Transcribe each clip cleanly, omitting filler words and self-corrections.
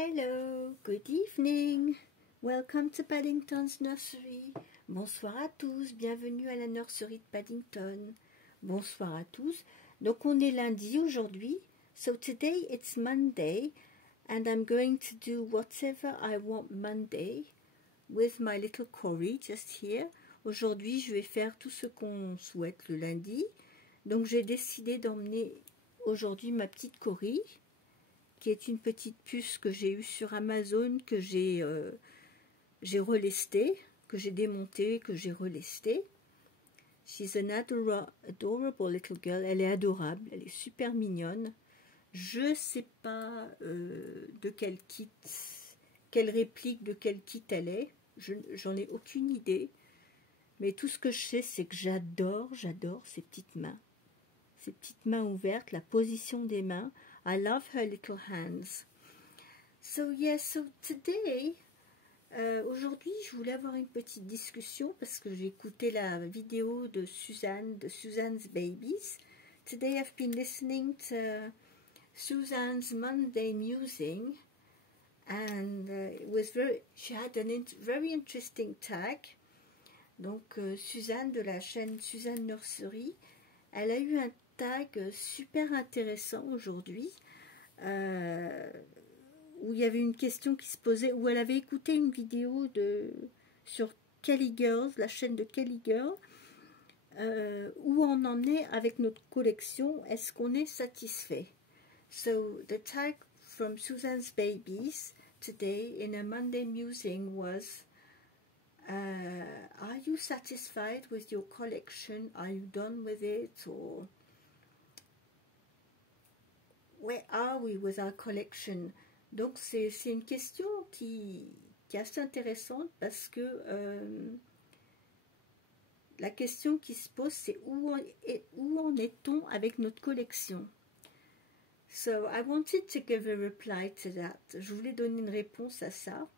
Hello, good evening, welcome to Paddington's Nursery. Bonsoir à tous, bienvenue à la nurserie de Paddington. Bonsoir à tous. Donc on est lundi aujourd'hui. So today it's Monday and I'm going to do whatever I want Monday with my little Cory just here. Aujourd'hui je vais faire tout ce qu'on souhaite le lundi. Donc j'ai décidé d'emmener aujourd'hui ma petite Cory, qui est une petite puce que j'ai eue sur Amazon, que j'ai relestée, que j'ai démontée, que j'ai relestée. She's an adorable little girl. Elle est adorable, elle est super mignonne. Je sais pas de quel kit, quelle réplique de quel kit elle est. J'en ai aucune idée. Mais tout ce que je sais, c'est que j'adore ses petites mains. Ses petites mains ouvertes, la position des mains. I love her little hands. So yes, so today, aujourd'hui, je voulais avoir une petite discussion parce que j'ai écouté la vidéo de Suzanne's Babies. Today I've been listening to Suzanne's Monday Musing, and she had a very interesting tag. Donc Suzanne de la chaîne Suzanne Nursery, elle a eu un tag super intéressant aujourd'hui, où il y avait une question qui se posait, où elle avait écouté une vidéo sur Kelly Girls, la chaîne de Kelly Girl, où on en est avec notre collection, est-ce qu'on est satisfait? So the tag from Suzanne's Babies today in a Monday musing was, are you satisfied with your collection? Are you done with it? Or where are we with our collection? Donc c'est une question qui est assez intéressante parce que la question qui se pose, c'est où en est-on avec notre collection? So I wanted to give a reply to that. Je voulais donner une réponse à ça.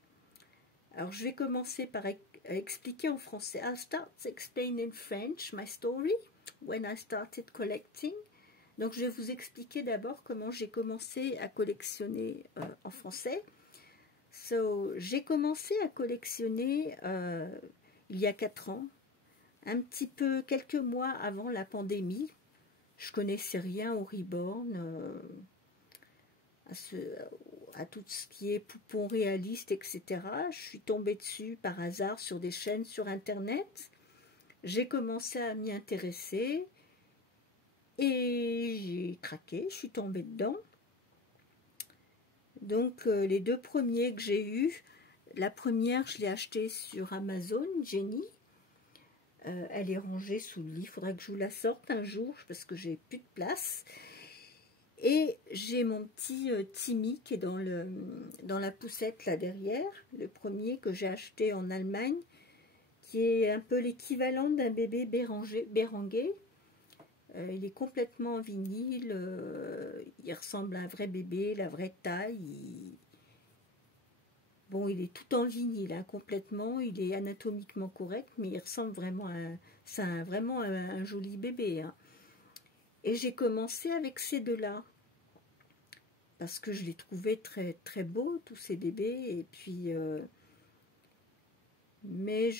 Alors je vais commencer par expliquer en français. I'll start to explain in French my story when I started collecting. Donc je vais vous expliquer d'abord comment j'ai commencé à collectionner en français. So, j'ai commencé à collectionner il y a 4 ans, un petit peu, quelques mois avant la pandémie. Je connaissais rien au Reborn, à tout ce qui est poupon réaliste, etc. Je suis tombée dessus par hasard sur des chaînes sur Internet. J'ai commencé à m'y intéresser et j'ai craqué, je suis tombée dedans. Donc les deux premiers que j'ai eus, la première je l'ai achetée sur Amazon, Jenny. Elle est rangée sous le lit, il faudrait que je vous la sorte un jour parce que j'ai plus de place. Et j'ai mon petit Timmy qui est dans la poussette là derrière, le premier que j'ai acheté en Allemagne, qui est un peu l'équivalent d'un bébé Béranguet. Il est complètement en vinyle, il ressemble à un vrai bébé, la vraie taille. Bon, il est tout en vinyle, hein, complètement, il est anatomiquement correct, mais il ressemble vraiment à vraiment un joli bébé. Hein. Et j'ai commencé avec ces deux-là, parce que je les trouvais très, très beaux, tous ces bébés, et puis... mais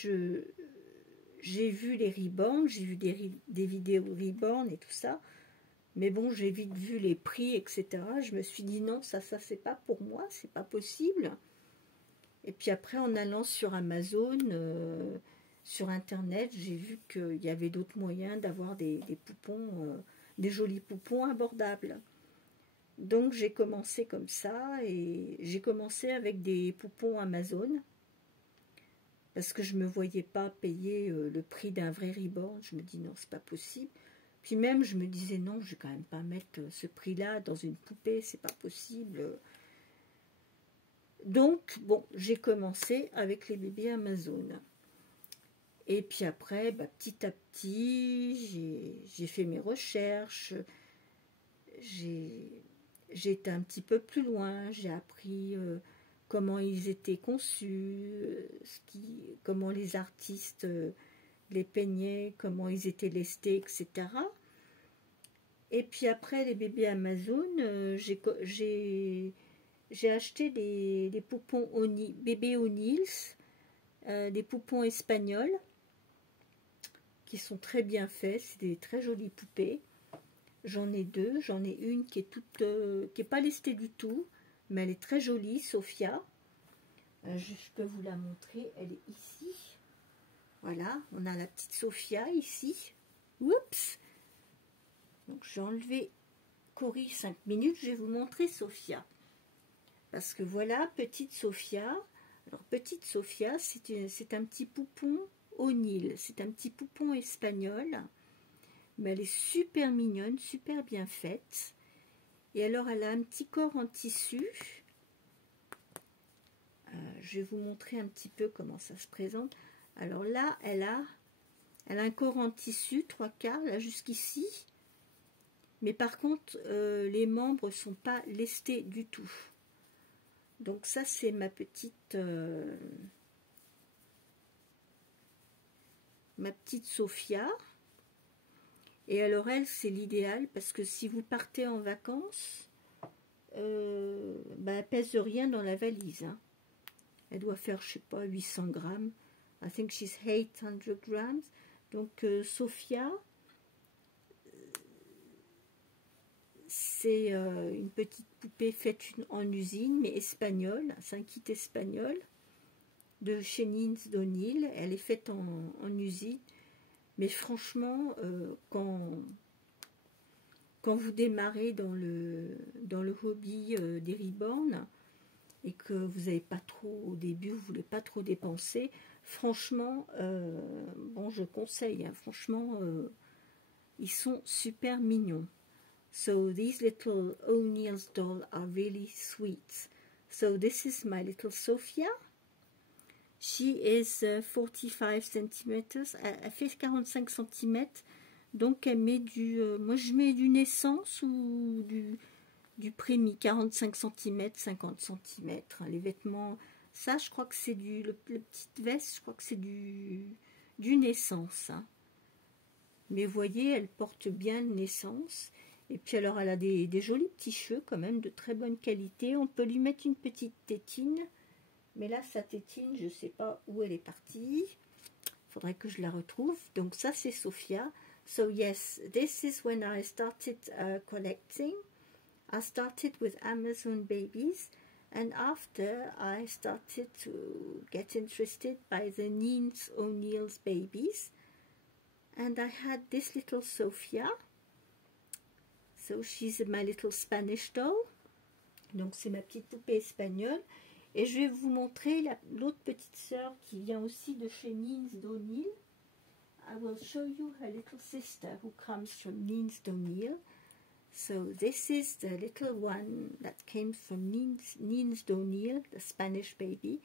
j'ai vu les Reborn, j'ai vu des vidéos Reborn et tout ça, mais bon, j'ai vite vu les prix, etc. Je me suis dit non, ça c'est pas pour moi, c'est pas possible. Et puis après, en allant sur Amazon, sur Internet, j'ai vu qu'il y avait d'autres moyens d'avoir des poupons, des jolis poupons abordables. Donc j'ai commencé comme ça, et j'ai commencé avec des poupons Amazon, parce que je ne me voyais pas payer le prix d'un vrai Reborn. Je me dis non, c'est pas possible. Puis même, je me disais non, je vais quand même pas mettre ce prix-là dans une poupée, c'est pas possible. Donc, bon, j'ai commencé avec les bébés Amazon. Et puis après, petit à petit, j'ai fait mes recherches. J'ai été un petit peu plus loin. J'ai appris... comment ils étaient conçus, comment les artistes les peignaient, comment ils étaient lestés, etc. Et puis après les bébés Amazon, j'ai j'ai acheté des poupons bébé O'Neill's, des poupons espagnols qui sont très bien faits. C'est des très jolies poupées. J'en ai deux. J'en ai une qui est toute, qui est pas lestée du tout, mais elle est très jolie, Sophia. Je peux vous la montrer. Elle est ici. Voilà, on a la petite Sophia ici. Oups. Donc j'ai enlevé Cory 5 minutes. Je vais vous montrer Sophia. Parce que voilà, petite Sophia. Alors, petite Sophia, c'est un petit poupon O'Neill. C'est un petit poupon espagnol. Mais elle est super mignonne, super bien faite. Et alors, elle a un petit corps en tissu. Je vais vous montrer un petit peu comment ça se présente. Alors là, elle a un corps en tissu, 3/4, là jusqu'ici. Mais par contre, les membres ne sont pas lestés du tout. Donc ça, c'est ma petite Sophia. Et alors elle, c'est l'idéal parce que si vous partez en vacances, elle pèse rien dans la valise. Hein. Elle doit faire, je sais pas, 800 grammes. I think she's 800 grams. Donc Sophia, c'est une petite poupée faite en usine, mais espagnole. C'est un kit espagnol de chez Nins d'O'Neill. Elle est faite en usine. Mais franchement, quand vous démarrez dans le hobby des reborn et que vous n'avez pas trop, au début, vous ne voulez pas trop dépenser, franchement, bon, je conseille, hein, franchement, ils sont super mignons. So these little O'Neill's dolls are really sweet. So this is my little Sophia. She is 45 cm. Elle fait 45 cm. Donc elle met du... moi je mets du naissance ou du prémis. 45 cm, 50 cm. Les vêtements... Ça je crois que c'est du... Le petite veste, je crois que c'est du naissance. Hein. Mais vous voyez, elle porte bien naissance. Et puis alors elle a des jolis petits cheveux quand même de très bonne qualité. On peut lui mettre une petite tétine. Mais là, sa tétine, je ne sais pas où elle est partie. Il faudrait que je la retrouve. Donc ça, c'est Sophia. So yes, this is when I started collecting. I started with Amazon babies. And after, I started to get interested by the Nins O'Neill's babies. And I had this little Sophia. So she's my little Spanish doll. Donc c'est ma petite poupée espagnole. Et je vais vous montrer l'autre petite sœur qui vient aussi de chez Nins d'O'Neill. I will show you her little sister who comes from Nins d'O'Neill. So this is the little one that came from Nins d'O'Neill, the Spanish baby.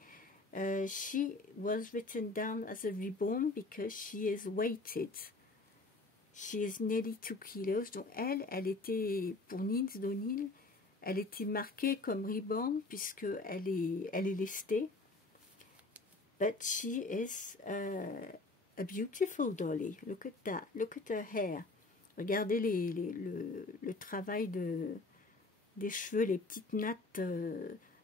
She was written down as a reborn because she is weighted. She is nearly 2 kilos. Donc elle était pour Nins d'O'Neill. Elle était marquée comme reborn puisque elle est lestée. But she is a beautiful dolly. Look at that. Look at her hair. Regardez le travail des cheveux, les petites nattes.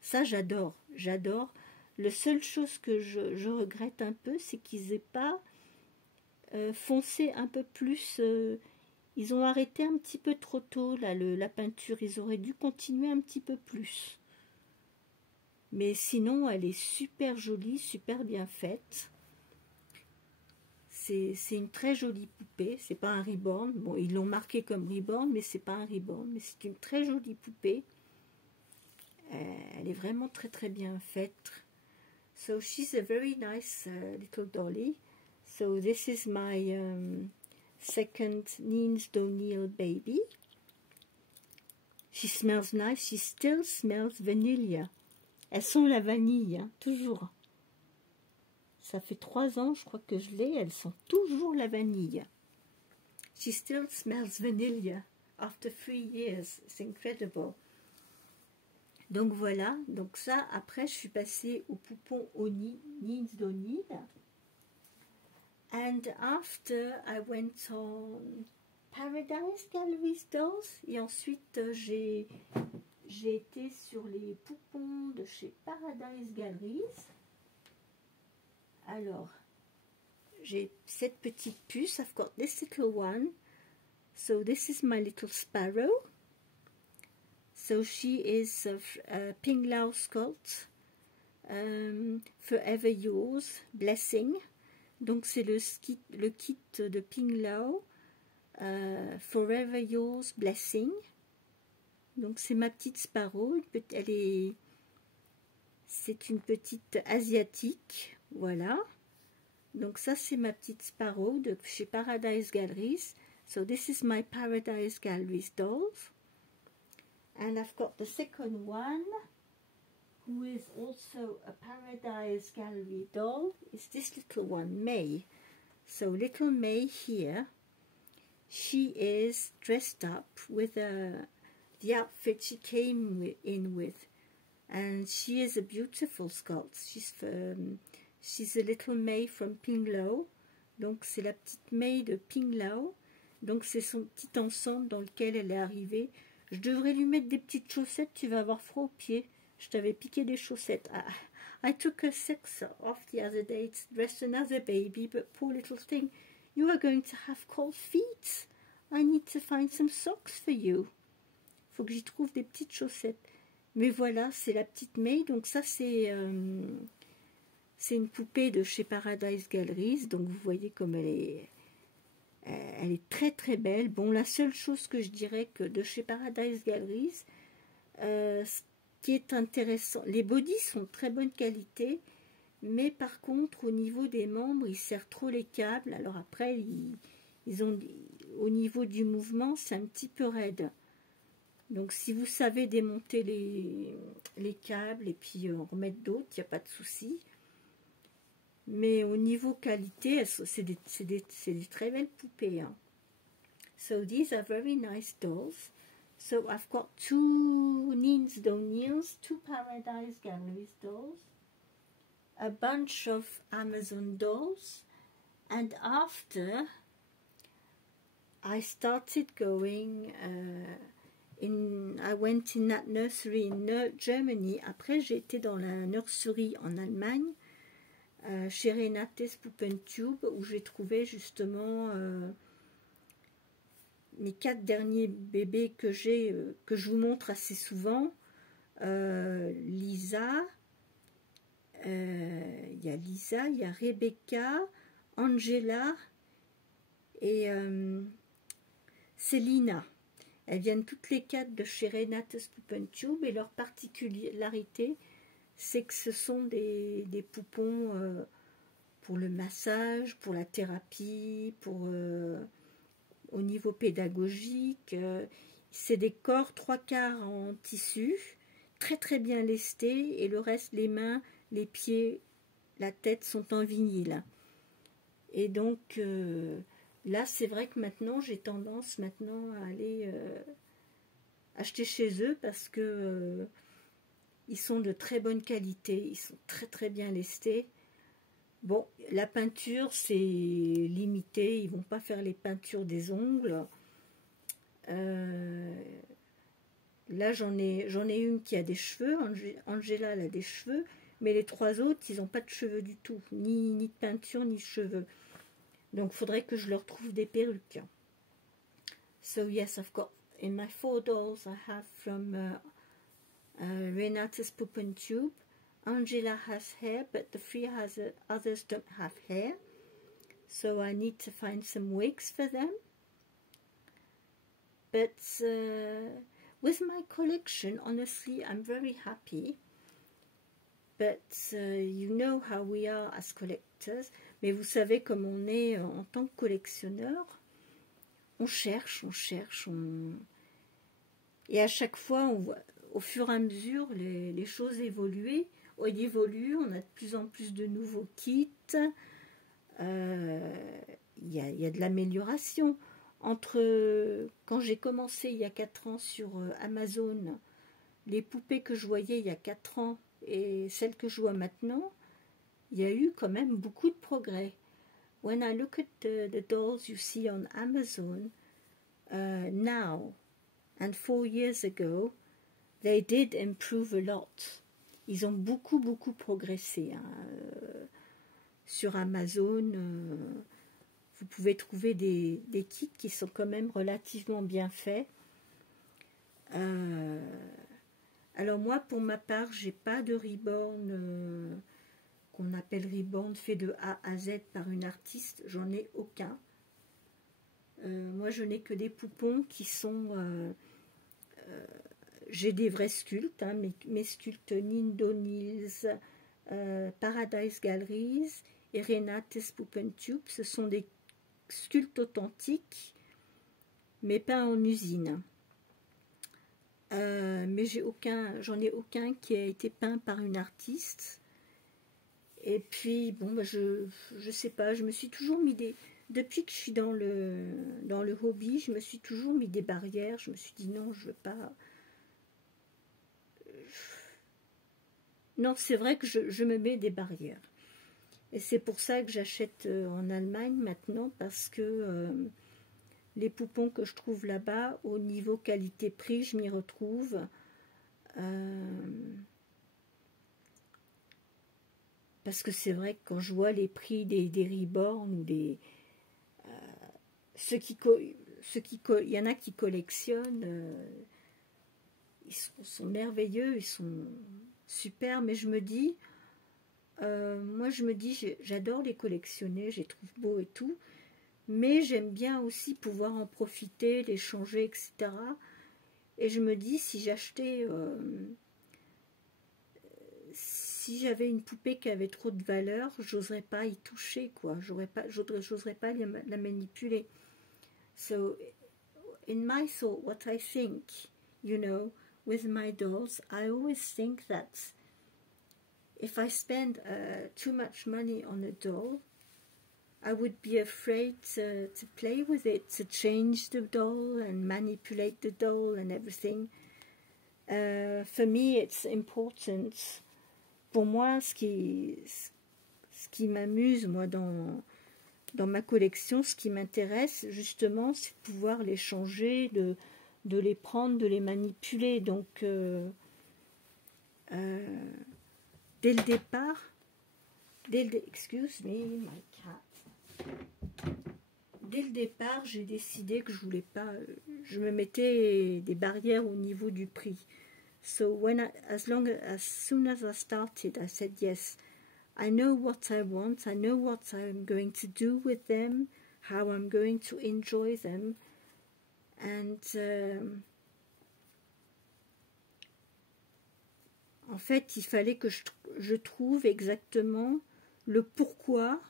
Ça, j'adore. J'adore. La seule chose que je regrette un peu, c'est qu'ils n'aient pas foncé un peu plus... Ils ont arrêté un petit peu trop tôt là, la peinture. Ils auraient dû continuer un petit peu plus. Mais sinon, elle est super jolie, super bien faite. C'est une très jolie poupée. C'est pas un reborn. Bon, ils l'ont marqué comme reborn, mais c'est pas un reborn. Mais c'est une très jolie poupée. Elle est vraiment très très bien faite. So she's a very nice little dolly. So this is my... second Nins d'O'Neill baby. She smells nice. She still smells vanilla. Elles sont la vanille, hein, toujours. Ça fait 3 ans, je crois que je l'ai. Elles sont toujours la vanille. She still smells vanilla after 3 years. It's incredible. Donc voilà. Donc ça, après, je suis passée au poupon Nins d'O'Neill. And after, I went on Paradise Galleries Dolls. Et ensuite, j'ai j'ai été sur les poupons de chez Paradise Galleries. Alors, j'ai cette petite puce. I've got this little one. So this is my little sparrow. So she is a Ping Lao sculpt. Forever Yours, Blessing. Donc c'est le kit de Ping Lao. Forever Yours, Blessing. Donc c'est ma petite sparrow. C'est une petite asiatique. Voilà. Donc ça c'est ma petite sparrow de chez Paradise Galleries. So this is my Paradise Galleries dolls. And I've got the second one, who is also a Paradise Gallery doll. It's this little one, May. So little May here, she is dressed up with the outfit she came in with. And she is a beautiful sculpt. She's a little May from Ping Lao. Donc c'est la petite May de Ping Lao. Donc c'est son petit ensemble dans lequel elle est arrivée. Je devrais lui mettre des petites chaussettes, tu vas avoir froid aux pieds. Je t'avais piqué des chaussettes. I took her socks off the other day to dress another baby, but poor little thing, you are going to have cold feet. I need to find some socks for you. Faut que j'y trouve des petites chaussettes. Mais voilà, c'est la petite May. Donc ça, c'est une poupée de chez Paradise Galleries. Donc vous voyez comme elle est très très belle. Bon, la seule chose que je dirais que de chez Paradise Galleries, ce qui est intéressant, les bodies sont de très bonne qualité, mais par contre au niveau des membres, ils serrent trop les câbles. Alors après, ils ont, au niveau du mouvement, c'est un petit peu raide. Donc si vous savez démonter les câbles et puis en remettre d'autres, il n'y a pas de souci. Mais au niveau qualité, c'est des très belles poupées. Hein. So these are very nice dolls. So I've got two Nins Doniels, two Paradise Galleries dolls, a bunch of Amazon dolls, and after I started going, I went in that nursery in Germany. Après j'ai été dans la nurserie en Allemagne. Chez Renate's Puppentube, où j'ai trouvé justement mes 4 derniers bébés que j'ai, que je vous montre assez souvent. Lisa, il y a Lisa, il y a Rebecca, Angela et Célina. Elles viennent toutes les 4 de chez Renate's Puppentube et leur particularité, c'est que ce sont des poupons pour le massage, pour la thérapie, au niveau pédagogique. C'est des corps 3/4 en tissu, très très bien lestés, et le reste, les mains, les pieds, la tête sont en vinyle. Et donc là, c'est vrai que maintenant, j'ai tendance à aller acheter chez eux parce que ils sont de très bonne qualité, ils sont très très bien lestés. Bon, la peinture c'est limité, ils vont pas faire les peintures des ongles. Là j'en ai une qui a des cheveux, Angela elle a des cheveux, mais les 3 autres ils n'ont pas de cheveux du tout, ni de peinture ni de cheveux. Donc il faudrait que je leur trouve des perruques. So yes, I've got in my 4 dolls I have from Renate's Puppentube. Angela has hair, but the 3 others don't have hair. So I need to find some wigs for them. But with my collection, honestly, I'm very happy. But you know how we are as collectors. Mais vous savez comme on est en tant que collectionneur. On cherche. Et à chaque fois, on voit, au fur et à mesure, les choses évoluent. On a de plus en plus de nouveaux kits. Il y a de l'amélioration. Entre quand j'ai commencé il y a 4 ans sur Amazon, les poupées que je voyais il y a 4 ans et celles que je vois maintenant, il y a eu quand même beaucoup de progrès. When I look at the dolls you see on Amazon now and 4 years ago, they did improve a lot. Ils ont beaucoup progressé. Hein. Sur Amazon, vous pouvez trouver des kits qui sont quand même relativement bien faits. Alors moi, pour ma part, j'ai pas de reborn qu'on appelle reborn fait de A à Z par une artiste. J'en ai aucun. Moi, je n'ai que des poupons qui sont... j'ai des vrais sculptes, hein, mes sculptes Nindo Nils, Paradise Galleries et Renate's Puppentube. Ce sont des sculptes authentiques, mais peints en usine. Mais j'en ai aucun qui a été peint par une artiste. Et puis, bon, bah, je sais pas, je me suis toujours mis des... Depuis que je suis dans le hobby, je me suis toujours mis des barrières. Je me suis dit non, je veux pas... Non, c'est vrai que je me mets des barrières. Et c'est pour ça que j'achète en Allemagne maintenant, parce que les poupons que je trouve là-bas, au niveau qualité-prix, je m'y retrouve. Parce que c'est vrai que quand je vois les prix des reborn ou des... il y en a qui collectionnent, ils sont merveilleux, ils sont super, mais je me dis... moi je me dis, j'adore les collectionner, je les trouve beaux et tout, mais j'aime bien aussi pouvoir en profiter, les changer, etc. Et je me dis, si j'achetais, si j'avais une poupée qui avait trop de valeur, j'oserais pas y toucher, quoi. J'oserais pas la manipuler. So, in my thought, what I think, you know, with my dolls, I always think that if I spend too much money on a doll, I would be afraid to play with it, to change the doll and manipulate the doll and everything. For me, it's important. Pour moi, ce qui m'amuse, moi, dans ma collection, ce qui m'intéresse, justement, c'est de pouvoir les changer, de les prendre, de les manipuler. Donc, dès le départ, excuse me, my cat. Dès le départ, j'ai décidé que je voulais pas, je me mettais des barrières au niveau du prix. So as soon as I started, I said yes. I know what I want. I know what I'm going to do with them, how I'm going to enjoy them, and en fait, il fallait que je trouve exactement le pourquoi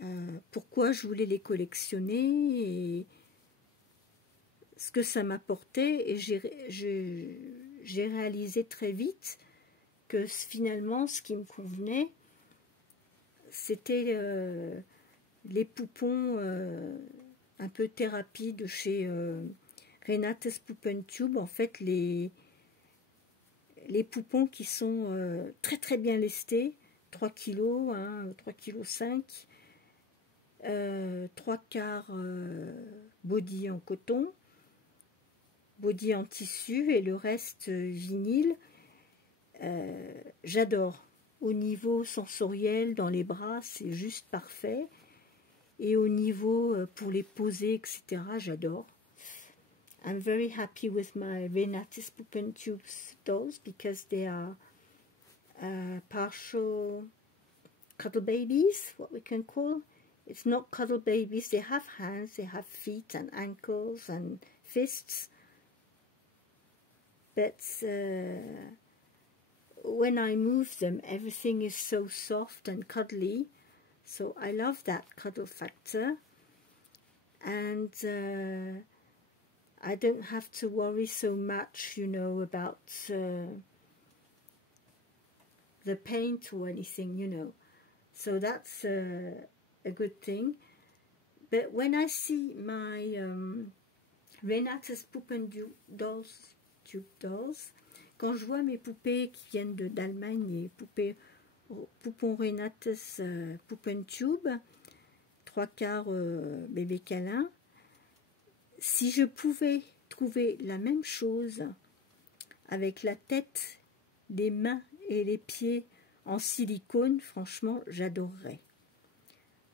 je voulais les collectionner et ce que ça m'apportait. Et j'ai réalisé très vite que finalement, ce qui me convenait, c'était les poupons un peu thérapie de chez Renate's Puppentube. En fait, les poupons qui sont très bien lestés, 3 kg, hein, 3,5 kg, 3/4 body en coton, body en tissu et le reste vinyle. J'adore. Au niveau sensoriel, dans les bras, c'est juste parfait. Et au niveau pour les poser, etc., j'adore. I'm very happy with my Renate's Puppentube dolls because they are partial cuddle babies, what we can call. It's not cuddle babies, they have hands, they have feet and ankles and fists. But when I move them, everything is so soft and cuddly. So I love that cuddle factor. And I don't have to worry so much, you know, about the paint or anything, you know. So that's a good thing. But when I see my Renate's Puppentube dolls, quand je vois mes poupées qui viennent d'Allemagne, les poupons Renate's Puppentube, 3/4 bébé câlin, si je pouvais trouver la même chose avec la tête, les mains et les pieds en silicone, franchement, j'adorerais.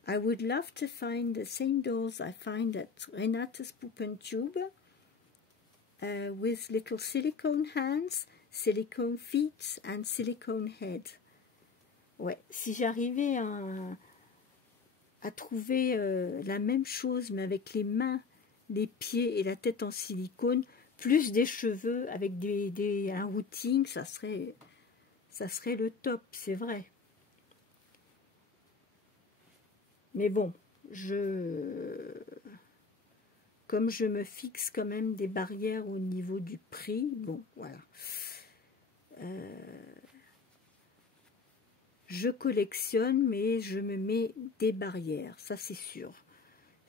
I would love to find the same dolls I find at Renate's Puppentube, with little silicone hands, silicone feet and silicone head. Ouais, si j'arrivais à trouver la même chose, mais avec les mains, les pieds et la tête en silicone, plus des cheveux avec un routing, ça serait le top, c'est vrai. Mais bon, comme je me fixe quand même des barrières au niveau du prix, bon, voilà. Je collectionne, mais je me mets des barrières, ça c'est sûr.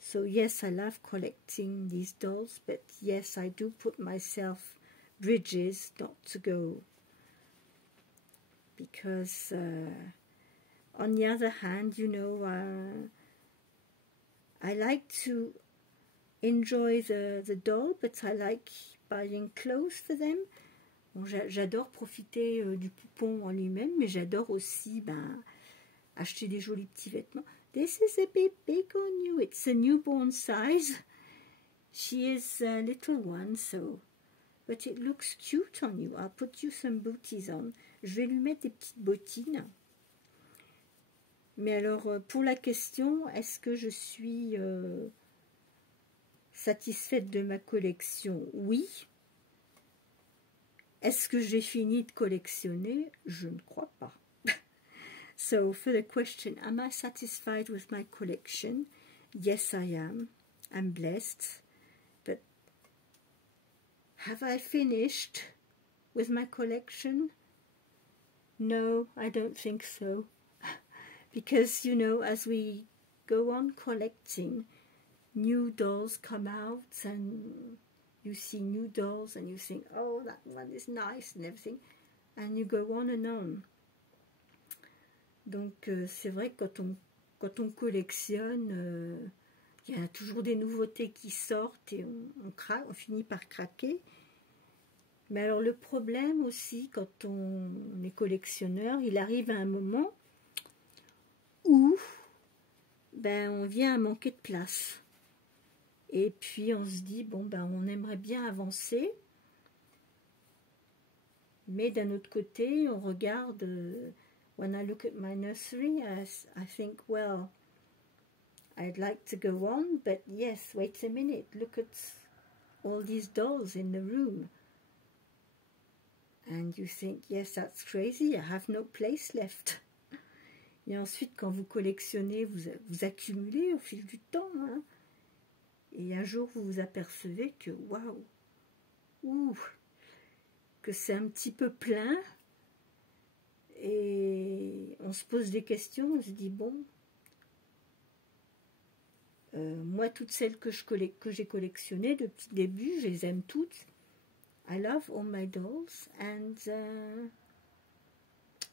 So yes, I love collecting these dolls, but yes, I do put myself bridges not to go. Because on the other hand, you know, I like to enjoy the doll, but I like buying clothes for them. Bon, j'adore profiter du poupon en lui-même, mais j'adore aussi acheter des jolis petits vêtements. This is a bit big on you. It's a newborn size. She is a little one, so... But it looks cute on you. I'll put you some booties on. Je vais lui mettre des petites bottines. Mais alors, pour la question, est-ce que je suis satisfaite de ma collection? Oui. Est-ce que j'ai fini de collectionner? Je ne crois pas. So, for the question, am I satisfied with my collection? Yes, I am. I'm blessed. But have I finished with my collection? No, I don't think so. Because, you know, as we go on collecting, new dolls come out and you see new dolls and you think, oh, that one is nice and everything. And you go on and on. Donc, c'est vrai que quand on collectionne, il y a toujours des nouveautés qui sortent et on finit par craquer. Mais alors, le problème aussi, quand on est collectionneur, il arrive à un moment où on vient à manquer de place. Et puis, on se dit, bon, on aimerait bien avancer. Mais d'un autre côté, on regarde... When I look at my nursery, I think, well, I'd like to go on, but yes, wait a minute, look at all these dolls in the room. And you think, yes, that's crazy, I have no place left. Et ensuite, quand vous collectionnez, vous accumulez au fil du temps. Hein, et un jour, vous vous apercevez que, waouh, que c'est un petit peu plein. Et on se pose des questions, on se dit, bon, moi, toutes celles que j'ai collectionnées depuis le début, je les aime toutes. I love all my dolls, and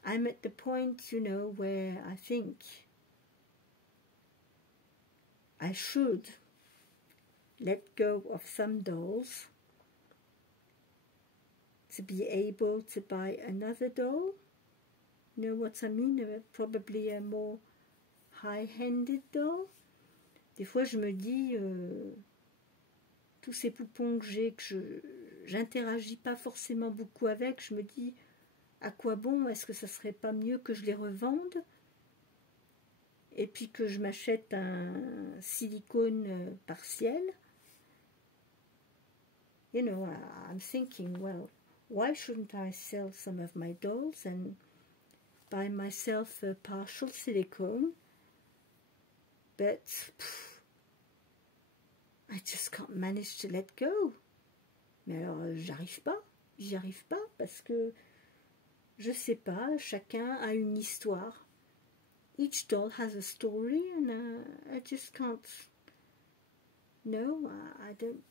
I'm at the point, you know, where I think I should let go of some dolls to be able to buy another doll. You know what I mean? Probably a more high-handed doll. Des fois, je me dis, tous ces poupons que j'ai, que j'interagis pas forcément beaucoup avec, je me dis, à quoi bon? Est-ce que ça serait pas mieux que je les revende? Et puis que je m'achète un silicone partiel? You know, I'm thinking, well, why shouldn't I sell some of my dolls and buy myself a partial silicone, but I just can't manage to let go. Mais alors, j'y arrive pas, parce que, je sais pas, chacun a une histoire. Each doll has a story, and I just can't, no, I don't,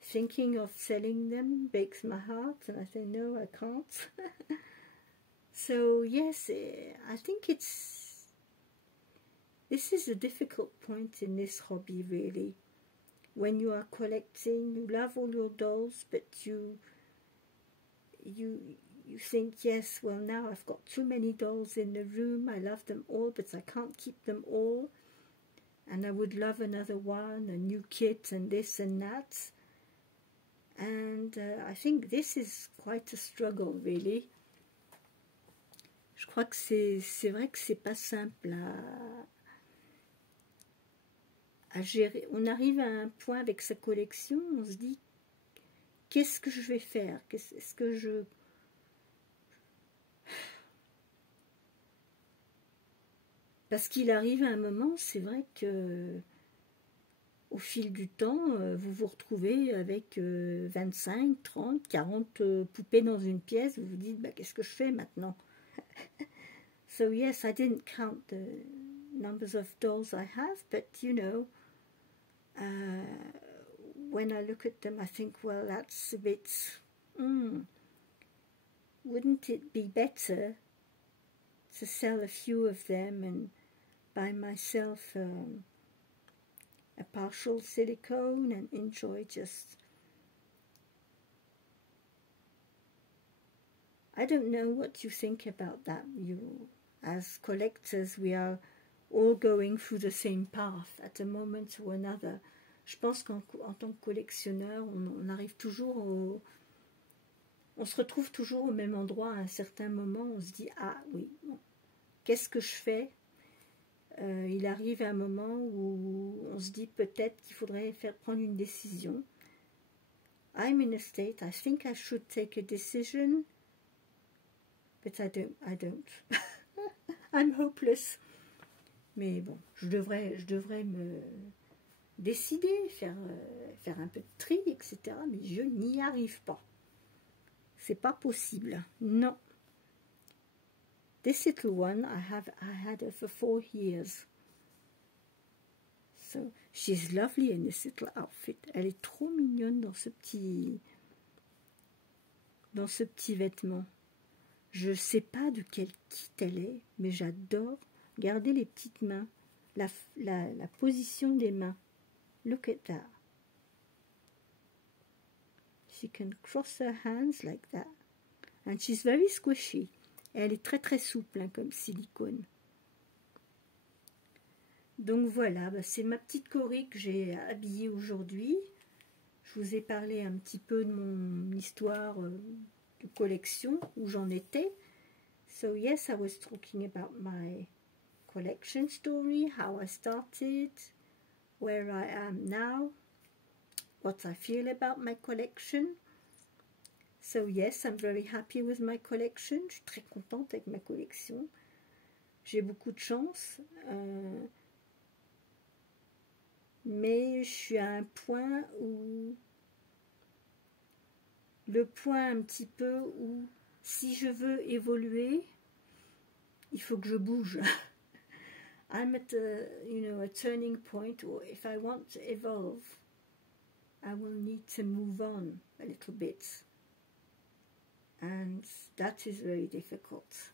thinking of selling them breaks my heart, and I say, no, I can't. So, yes, I think this is a difficult point in this hobby, really. when you are collecting, you love all your dolls, but you think, yes, well, now I've got too many dolls in the room, I love them all, but I can't keep them all, and I would love another one, a new kit, and this and that. And I think this is quite a struggle, really. Je crois que c'est vrai que c'est pas simple à gérer. On arrive à un point avec sa collection, on se dit, qu'est-ce que je vais faire? Est-ce que je... Parce qu'il arrive à un moment, c'est vrai que au fil du temps, vous vous retrouvez avec 25, 30, 40 poupées dans une pièce, vous vous dites, bah, qu'est-ce que je fais maintenant? So yes, I didn't count the numbers of dolls I have, but you know, when I look at them, I think, well, that's a bit, wouldn't it be better to sell a few of them and buy myself a partial silicone and enjoy just... I don't know what you think about that. You, as collectors, we are all going through the same path at a moment or another. Je pense qu'en tant que collectionneur, on arrive toujours au... On se retrouve toujours au même endroit à un certain moment. On se dit, ah oui, bon, qu'est-ce que je fais? Il arrive un moment où on se dit peut-être qu'il faudrait prendre une décision. I'm in a state, I think I should take a decision, but I don't. I'm hopeless. Mais bon, je devrais me décider, faire un peu de tri, etc. Mais je n'y arrive pas. C'est pas possible. Non. This little one, I had her for 4 years. So, she's lovely in this little outfit. Elle est trop mignonne dans ce petit vêtement. Je ne sais pas de quel kit elle est, mais j'adore garder les petites mains, la position des mains. Look at that. She can cross her hands like that. And she's very squishy. Et elle est très très souple, hein, comme silicone. Donc voilà, bah, c'est ma petite Cory que j'ai habillée aujourd'hui. Je vous ai parlé un petit peu de mon histoire de collection, où j'en étais. So yes, I was talking about my collection story, how I started, where I am now, what I feel about my collection. So yes, I'm very happy with my collection. Je suis très contente avec ma collection. J'ai beaucoup de chance. Mais je suis à un point où... Le point un petit peu où, si je veux évoluer, il faut que je bouge. I'm at a turning point, or if I want to evolve, I will need to move on a little bit. And that is very difficult.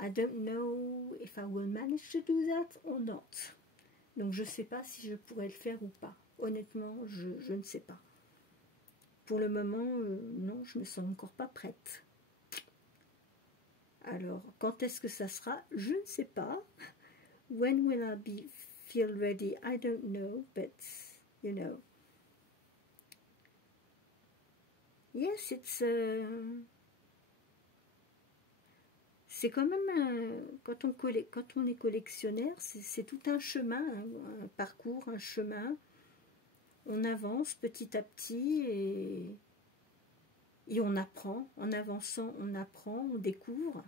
I don't know if I will manage to do that or not. Donc je ne sais pas si je pourrais le faire ou pas. Honnêtement, je ne sais pas. Pour le moment, non, je ne me sens encore pas prête. Alors, quand est-ce que ça sera? Je ne sais pas. When will I feel ready? I don't know, but, you know. Yes, it's... c'est quand même, quand on est collectionneur, c'est tout un chemin, un parcours, un chemin. On avance petit à petit et on apprend. En avançant, on apprend, on découvre.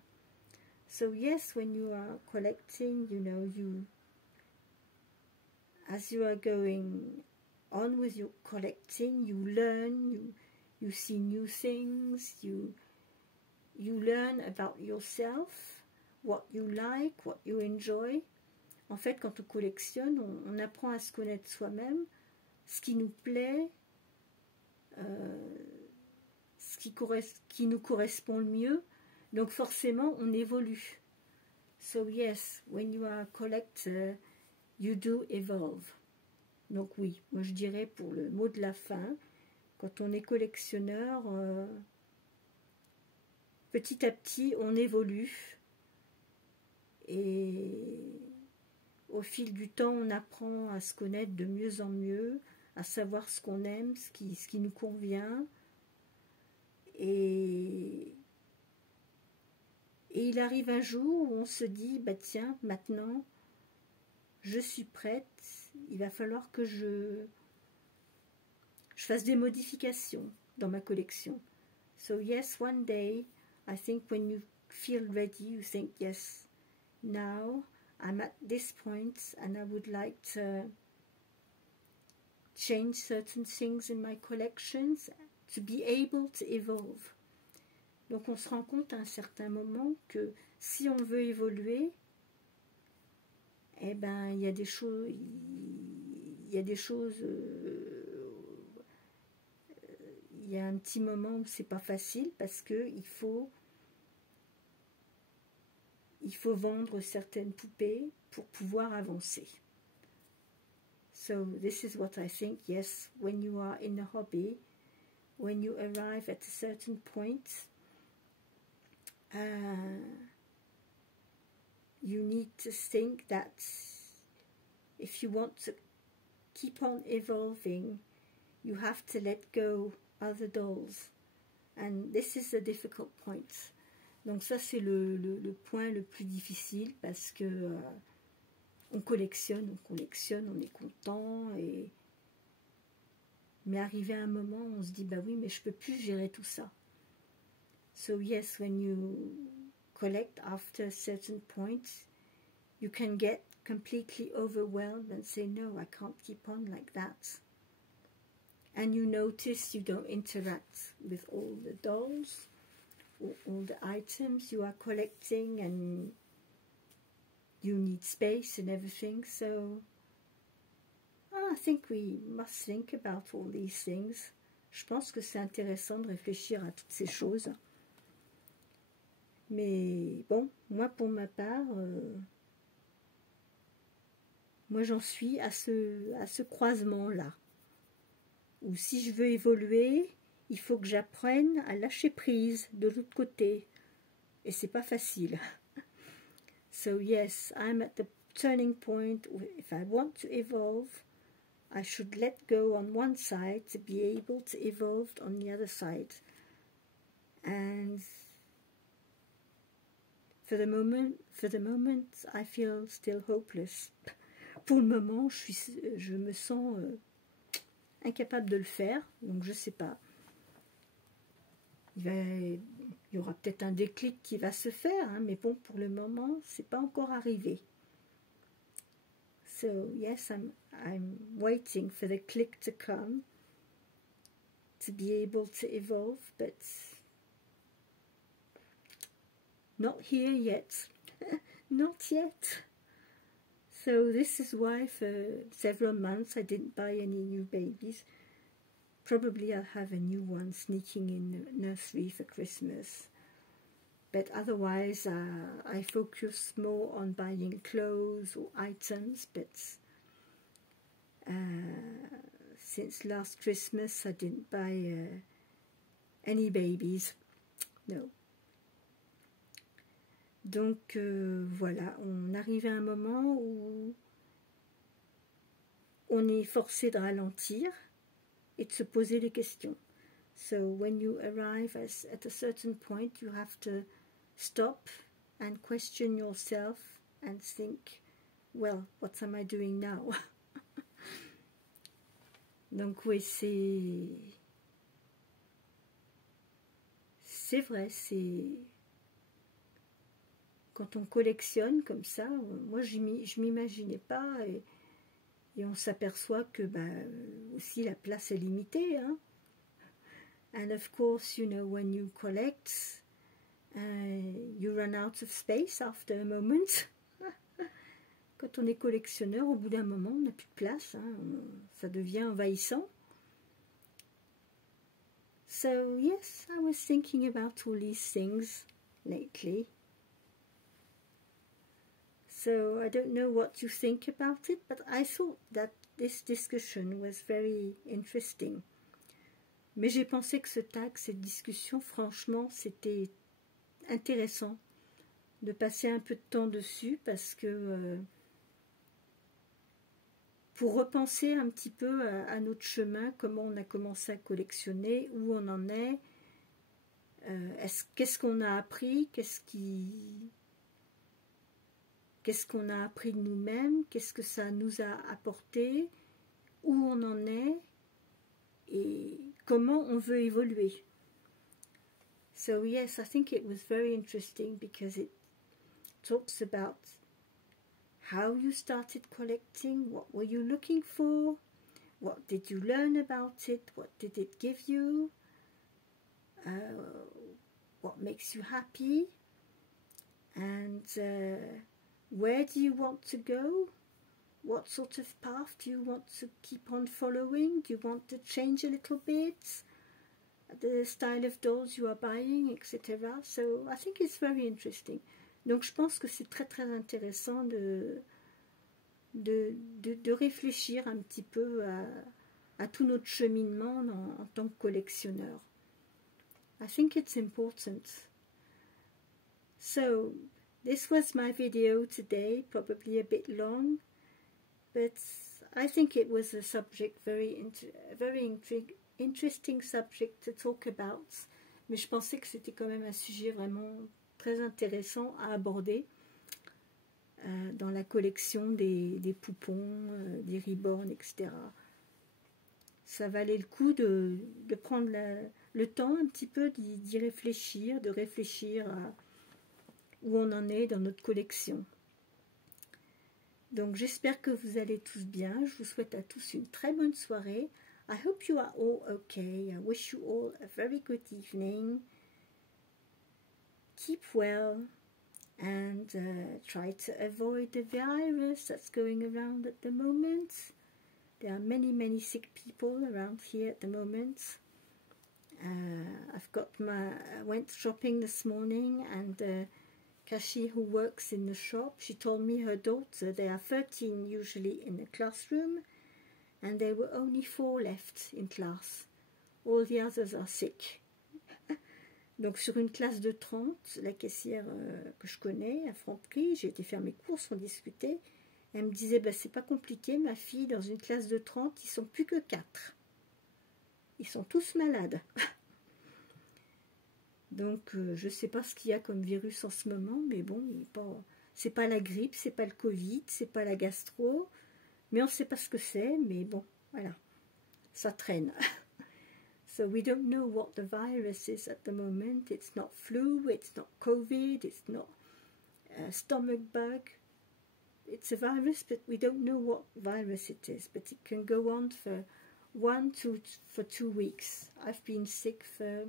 So yes, when you are collecting, you know, as you are going on with your collecting, you learn, you see new things, you learn about yourself, what you like, what you enjoy. En fait, quand on collectionne, on apprend à se connaître soi-même, ce qui nous plaît, ce qui nous correspond le mieux. Donc forcément, on évolue. So yes, when you are a collector, you do evolve. Donc oui, moi je dirais pour le mot de la fin, quand on est collectionneur, petit à petit on évolue et au fil du temps on apprend à se connaître de mieux en mieux, à savoir ce qu'on aime, ce qui nous convient. Et il arrive un jour où on se dit, bah tiens, maintenant, je suis prête, il va falloir que je fasse des modifications dans ma collection. So yes, one day, I think when you feel ready, you think, yes, now I'm at this point and I would like to change certain things in my collections to be able to evolve. Donc on se rend compte à un certain moment que si on veut évoluer, eh ben il y a des choses, il y a un petit moment où c'est pas facile parce que il faut vendre certaines poupées pour pouvoir avancer. So this is what I think. Yes, when you are in a hobby, when you arrive at a certain point, you need to think that if you want to keep on evolving, you have to let go other dolls. And this is a difficult point. Donc ça c'est le point le plus difficile parce que on collectionne, on est content, mais arrivé à un moment on se dit bah oui mais je peux plus gérer tout ça. So yes, when you collect after a certain point, you can get completely overwhelmed and say no, I can't keep on like that. And you notice you don't interact with all the dolls, or all the items you are collecting, and you need space and everything. So I think we must think about all these things. Je pense que c'est intéressant de réfléchir à toutes ces choses. Mais bon, moi pour ma part, moi j'en suis à ce croisement-là. Où si je veux évoluer, il faut que j'apprenne à lâcher prise de l'autre côté. Et c'est pas facile. So yes, I'm at the turning point. If I want to evolve, I should let go on one side to be able to evolve on the other side. And for the moment, I feel still hopeless. Pour le moment, je me sens incapable de le faire, donc je sais pas. Il y aura peut-être un déclic qui va se faire, hein, mais bon, pour le moment, c'est pas encore arrivé. So yes, I'm waiting for the click to come to be able to evolve, but not here yet. Not yet. So this is why for several months I didn't buy any new babies. Probably I'll have a new one sneaking in the nursery for Christmas. But otherwise I focus more on buying clothes or items. But since last Christmas I didn't buy any babies. No. Donc voilà, on arrive à un moment où on est forcé de ralentir et de se poser des questions. So when you arrive at a certain point, you have to stop and question yourself and think, well, what am I doing now? Donc oui, c'est vrai, c'est... Quand on collectionne comme ça, moi je m'imaginais pas et on s'aperçoit que aussi la place est limitée. Hein. And of course, you know, when you collect, you run out of space after a moment. Quand on est collectionneur, au bout d'un moment, on n'a plus de place. Hein. Ça devient envahissant. So yes, I was thinking about all these things lately. So I don't know what you think about it, but I thought that this discussion was very interesting. Mais j'ai pensé que ce tag, cette discussion, franchement, c'était intéressant de passer un peu de temps dessus parce que pour repenser un petit peu à notre chemin, comment on a commencé à collectionner, où on en est, qu'est-ce qu'on a appris, qu'est-ce qu'on a appris de nous-mêmes, qu'est-ce que ça nous a apporté, où on en est et comment on veut évoluer. So yes, I think it was very interesting because it talks about how you started collecting, what were you looking for, what did you learn about it, what did it give you, what makes you happy, and where do you want to go, what sort of path do you want to keep on following, do you want to change a little bit, the style of dolls you are buying, etc. So I think it's very interesting. Donc je pense que c'est très très intéressant de réfléchir un petit peu à tout notre cheminement en tant que collectionneur. I think it's important. So this was my video today, probably a bit long, but I think it was a subject, very interesting subject to talk about. Mais je pensais que c'était quand même un sujet vraiment très intéressant à aborder dans la collection des poupons, des reborn, etc. Ça valait le coup de prendre le temps un petit peu d'y réfléchir, de réfléchir à où on en est dans notre collection. Donc j'espère que vous allez tous bien. Je vous souhaite à tous une très bonne soirée. I hope you are all okay. I wish you all a very good evening. Keep well and try to avoid the virus that's going around at the moment. There are many sick people around here at the moment. I went shopping this morning, and Kashi, who works in the shop, she told me her daughter, there are 13 usually in the classroom, and there were only 4 left in class. All the others are sick. Donc sur une classe de 30, la caissière que je connais à Franprix, j'ai été faire mes courses, on discutait. Elle me disait, bah, c'est pas compliqué, ma fille, dans une classe de 30, ils sont plus que 4. Ils sont tous malades. Donc, je ne sais pas ce qu'il y a comme virus en ce moment, mais bon, c'est pas la grippe, c'est pas le Covid, c'est pas la gastro, mais on ne sait pas ce que c'est, mais bon, voilà, ça traîne. So we don't know what the virus is at the moment. It's not flu, it's not COVID, it's not a stomach bug. It's a virus, but we don't know what virus it is. But it can go on for 2 weeks. I've been sick for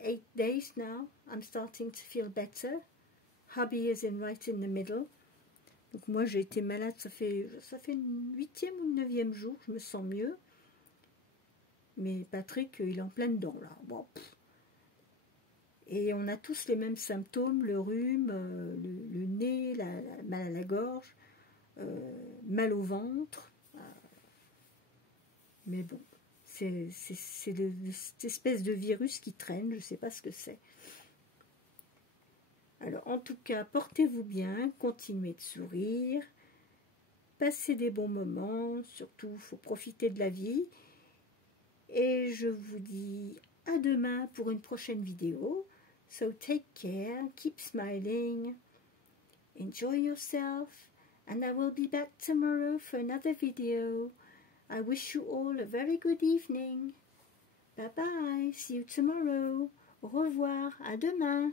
8 days now. I'm starting to feel better. Hubby is right in the middle. Donc moi j'ai été malade, ça fait le 8e ou le 9e jour, je me sens mieux. Mais Patrick, il est en plein dedans là. Bon. Et on a tous les mêmes symptômes, le rhume, le nez, mal à la gorge, mal au ventre. Mais bon, c'est cette espèce de virus qui traîne, je ne sais pas ce que c'est. Alors en tout cas, portez-vous bien, continuez de sourire, passez des bons moments, surtout il faut profiter de la vie. Et je vous dis à demain pour une prochaine vidéo. So take care, keep smiling, enjoy yourself, and I will be back tomorrow for another video. I wish you all a very good evening. Bye bye, see you tomorrow. Au revoir, à demain.